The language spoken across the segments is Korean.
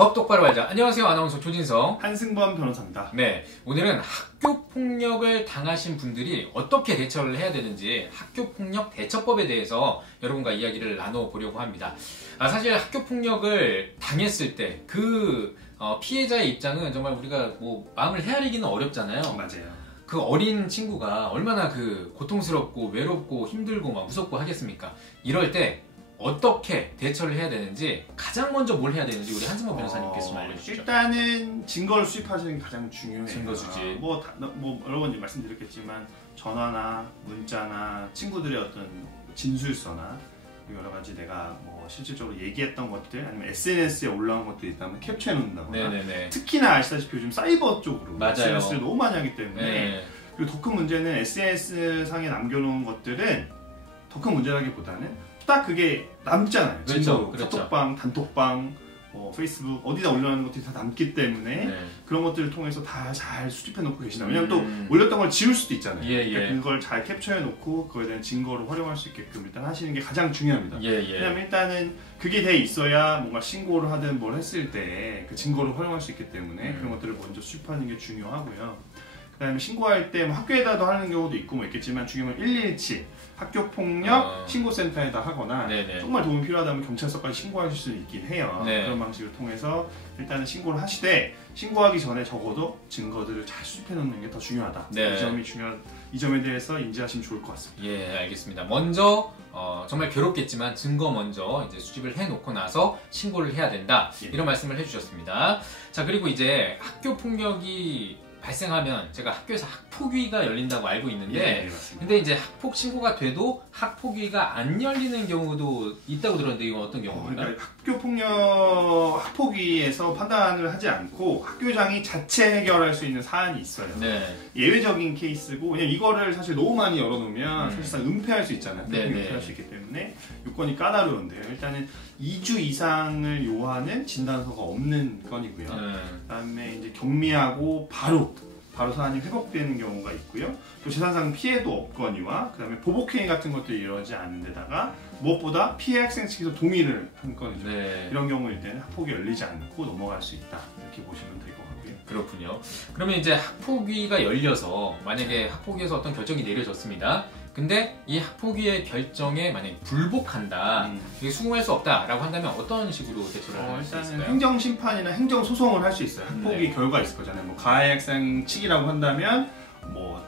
법 똑바로 알자. 안녕하세요. 아나운서 조진성. 한승범 변호사입니다. 네, 오늘은 학교폭력을 당하신 분들이 어떻게 대처를 해야 되는지 학교폭력 대처법에 대해서 여러분과 이야기를 나눠보려고 합니다. 사실 학교폭력을 당했을 때 그 피해자의 입장은 정말 우리가 마음을 헤아리기는 어렵잖아요. 맞아요. 그 어린 친구가 얼마나 고통스럽고 외롭고 힘들고 막 무섭고 하겠습니까? 이럴 때 어떻게 대처를 해야 되는지, 가장 먼저 뭘 해야 되는지 우리 한승범 변호사님께서 좀 알려주시죠. 일단은 증거를 수집하시는 게 가장 중요해요. 증거 수집. 여러 번 말씀드렸겠지만 전화나 문자나 친구들의 어떤 진술서나 여러 가지 내가 실질적으로 얘기했던 것들, 아니면 SNS에 올라온 것들이 있다면 캡처해 놓는다거나. 네네네. 특히나 아시다시피 요즘 사이버 쪽으로 맞아요. SNS를 너무 많이 하기 때문에. 네. 그리고 더 큰 문제는 SNS 상에 남겨놓은 것들은 더 큰 문제라기보다는 딱 그게 남잖아요. 그렇죠. 카톡방, 단톡방, 페이스북 어디다 올려놓는 것들이 다 남기 때문에 그런 것들을 통해서 다 잘 수집해 놓고 계시다. 왜냐면 또 올렸던 걸 지울 수도 있잖아요. 그러니까 그걸 잘 캡처해 놓고 그거에 대한 증거로 활용할 수 있게끔 일단 하시는 게 가장 중요합니다. 왜냐면 일단은 그게 돼 있어야 뭔가 신고를 하든 뭘 했을 때 그 증거를 활용할 수 있기 때문에 그런 것들을 먼저 수집하는 게 중요하고요. 그 다음에 신고할 때 학교에다도 하는 경우도 있고 있겠지만 중요한 건 117 학교폭력 신고센터에다 하거나 정말 도움이 필요하다면 경찰서까지 신고하실 수 있긴 해요. 그런 방식을 통해서 일단은 신고를 하시되, 신고하기 전에 적어도 증거들을 잘 수집해 놓는 게 더 중요하다. 이 점에 대해서 인지하시면 좋을 것 같습니다. 예, 알겠습니다. 먼저 정말 괴롭겠지만 증거 먼저 이제 수집을 해놓고 나서 신고를 해야 된다. 이런 말씀을 해주셨습니다. 자, 그리고 이제 학교 폭력이 발생하면 제가 학교에서 학폭위가 열린다고 알고 있는데, 근데 이제 학폭 신고가 돼도 학폭위가 안 열리는 경우도 있다고 들었는데 이건 어떤 경우인가요? 그러니까 학폭위에서 판단을 하지 않고 학교장이 자체 해결할 수 있는 사안이 있어요. 예외적인 케이스고, 왜냐면 이거를 사실 너무 많이 열어놓으면 사실상 은폐할 수 있잖아요. 은폐할 수 있기 때문에 요건이 까다로운데요. 일단은 2주 이상을 요하는 진단서가 없는 건이고요. 그다음에 이제 경미하고 바로 사안이 회복되는 경우가 있고요. 또 재산상 피해도 없거니와 그다음에 보복행위 같은 것도 이루어지지 않는 데다가 무엇보다 피해 학생 측에서 동의를 한 건이죠. 이런 경우일 때는 학폭이 열리지 않고 넘어갈 수 있다. 이렇게 보시면 될 것 같고요. 그렇군요. 그러면 이제 학폭위가 열려서 만약에 학폭위에서 어떤 결정이 내려졌습니다. 근데 이 학폭위의 결정에 만약에 불복한다, 이게 수긍할 수 없다라고 한다면 어떤 식으로 대처를 할 수 있을까요? 일단은 행정심판이나 행정소송을 할 수 있어요. 학폭위 결과 있을 거잖아요. 가해 학생 측이라고 한다면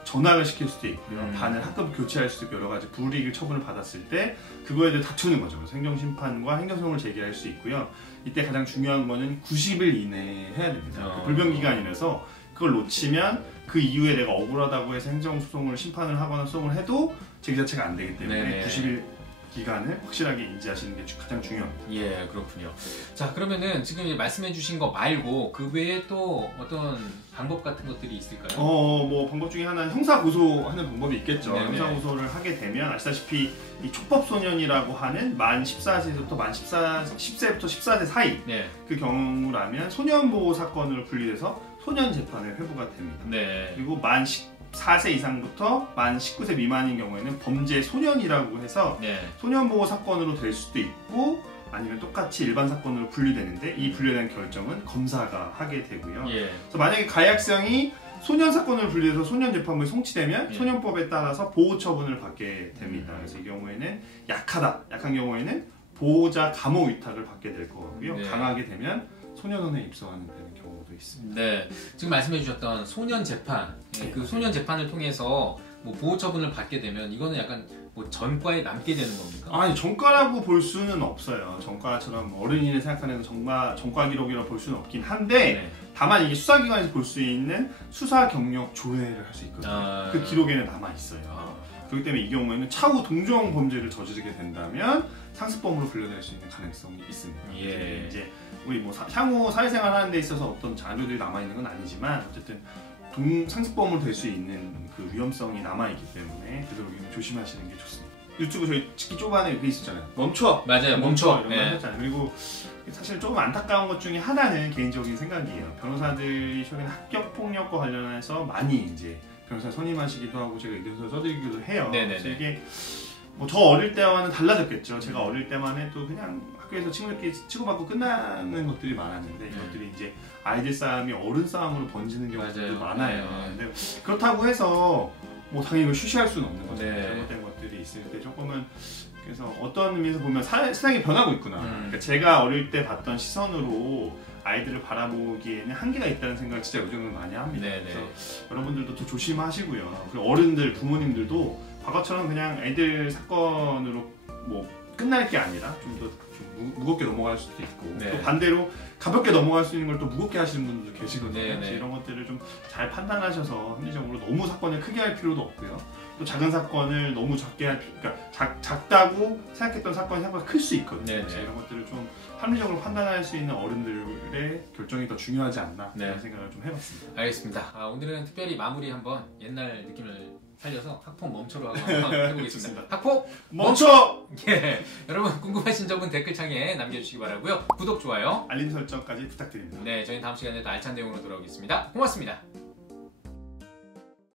전학을 시킬 수도 있고요. 반을 학급 교체할 수도 있고, 여러 가지 불이익 처분을 받았을 때 그거에 대해 다투는 거죠. 그래서 행정심판과 행정소송을 제기할 수 있고요. 이때 가장 중요한 거는 90일 이내에 해야 됩니다. 불변기간이라서 그걸 놓치면 그 이후에 내가 억울하다고 해서 행정소송을 심판을 하거나 소송을 해도 제기 자체가 안 되기 때문에 90일 기간을 확실하게 인지하시는 게 가장 중요합니다. 예, 그렇군요. 자, 그러면은 지금 말씀해 주신 거 말고 그 외에 또 어떤 방법 같은 것들이 있을까요? 방법 중에 하나는 형사고소하는 방법이 있겠죠. 형사고소를 하게 되면 아시다시피 이 촉법소년이라고 하는 만 14세부터 10세부터 14세 사이 그 경우라면 소년보호 사건으로 분리돼서 소년 재판에 회부가 됩니다. 그리고 만 14세 이상부터 만 19세 미만인 경우에는 범죄 소년이라고 해서 소년보호 사건으로 될 수도 있고, 아니면 똑같이 일반 사건으로 분류되는데 이 분류된 결정은 검사가 하게 되고요. 그래서 만약에 가해 학생이 소년 사건으로 분류해서 소년 재판부에 송치되면 소년법에 따라서 보호 처분을 받게 됩니다. 그래서 이 경우에는 약한 경우에는 보호자 감호 위탁을 받게 될 거고요. 강하게 되면 소년원에 입소하는 경우도 있습니다. 지금 말씀해 주셨던 소년 재판, 그 소년 재판을 통해서 보호 처분을 받게 되면 이거는 약간 전과에 남게 되는 겁니까? 아니, 전과라고 볼 수는 없어요. 전과처럼 어린이를 생각하는 전과 기록이라고 볼 수는 없긴 한데, 다만 이게 수사기관에서 볼 수 있는 수사 경력 조회를 할 수 있거든요. 그 기록에는 남아 있어요. 그렇기 때문에 이 경우에는 차후 동종 범죄를 저지르게 된다면 상습범으로 분류될 수 있는 가능성이 있습니다. 이제 우리 향후 사회생활 하는 데 있어서 어떤 자료들이 남아 있는 건 아니지만 어쨌든 상습범으로 될 수 있는 그 위험성이 남아 있기 때문에 되도록이면 조심하시는 게 좋습니다. 유튜브 저희 찍기 초반에 이렇게 있었잖아요. 멈춰! 맞아요, 멈춰! 이런 거 하셨잖아요. 그리고 사실 조금 안타까운 것 중에 하나는 개인적인 생각이에요. 변호사들이 최근에 학교폭력과 관련해서 많이 이제 변호사 선임하시기도 하고 제가 의견서 써드리기도 해요. 그래서 이게 저 어릴 때와는 달라졌겠죠. 제가 어릴 때만 해도 그냥 학교 학교에서 친구들끼리 치고받고 끝나는 것들이 많았는데 이것들이 이제 아이들 싸움이 어른 싸움으로 번지는 경우도 많아요. 근데 그렇다고 해서 뭐 당연히 이걸 쉬쉬할 수는 없는 거죠. 잘못된 것들이 있을 때 조금은 그래서 어떤 의미에서 보면 세상이 변하고 있구나. 그러니까 제가 어릴 때 봤던 시선으로 아이들을 바라보기에는 한계가 있다는 생각을 진짜 요즘은 많이 합니다. 그래서 여러분들도 더 조심하시고요. 그리고 어른들, 부모님들도 과거처럼 그냥 애들 사건으로 뭐 끝날 게 아니라 좀 더 무겁게 넘어갈 수도 있고 또 반대로 가볍게 넘어갈 수 있는 걸 또 무겁게 하시는 분들도 계시거든요. 그래서 이런 것들을 좀 잘 판단하셔서 합리적으로 너무 사건을 크게 할 필요도 없고요. 또 작은 사건을 너무 작게 할 그러니까 작다고 생각했던 사건이 생각보다 클 수 있거든요. 그래서 이런 것들을 좀 합리적으로 판단할 수 있는 어른들의 결정이 더 중요하지 않나 그런 생각을 좀 해봤습니다. 알겠습니다. 오늘은 특별히 마무리 한번 옛날 느낌을 살려서 학폭 멈춰로 한번 해보겠습니다. 학폭 멈춰! 예, 여러분 궁금하신 점은 댓글창에 남겨주시기 바라고요. 구독, 좋아요, 알림 설정까지 부탁드립니다. 네, 저희 다음 시간에 또 알찬 내용으로 돌아오겠습니다. 고맙습니다.